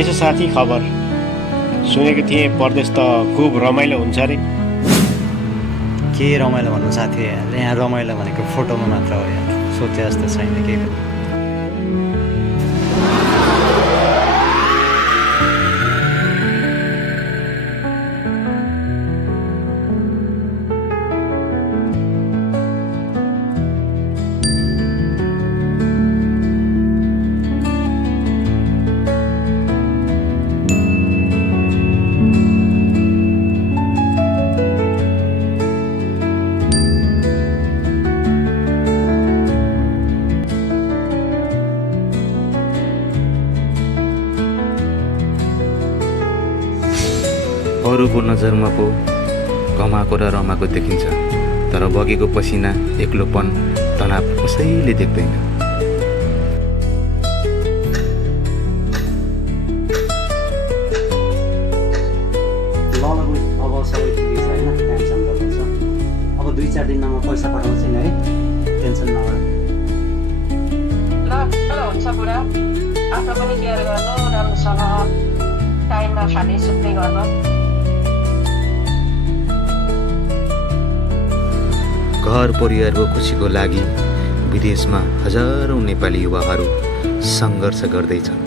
के छ साथी खबर? सुनेको थिएँ परदेश त खुब रमाइलो हुन्छ अरे। के रमाइलो भन्नु साथी, यहाँ रमाइलो भनेको फोटोमा मात्र हो यार, सोचे जस्तो छैन केही पनि। अरूको नजरमा पो घमाएको र रमाएको देखिन्छ, तर बगेको पसिना, एक्लोपन, तनाव कसैले देख्दैन। अब सबै ठिकै छ होइन, टेन्सन गर्नु छ। अब 2-4 दिनमा म पैसा पठाउँछु नि है, टेन्सन नगर। ल हुन्छ बुढा, आफ्नो पनि केयर गर्नु, राम्रोसँग टाइममा खाने सुत्ने गर्नु। घर परिवारको खुसीको लागि विदेशमा हजारौं नेपाली युवाहरू सङ्घर्ष गर्दैछन्।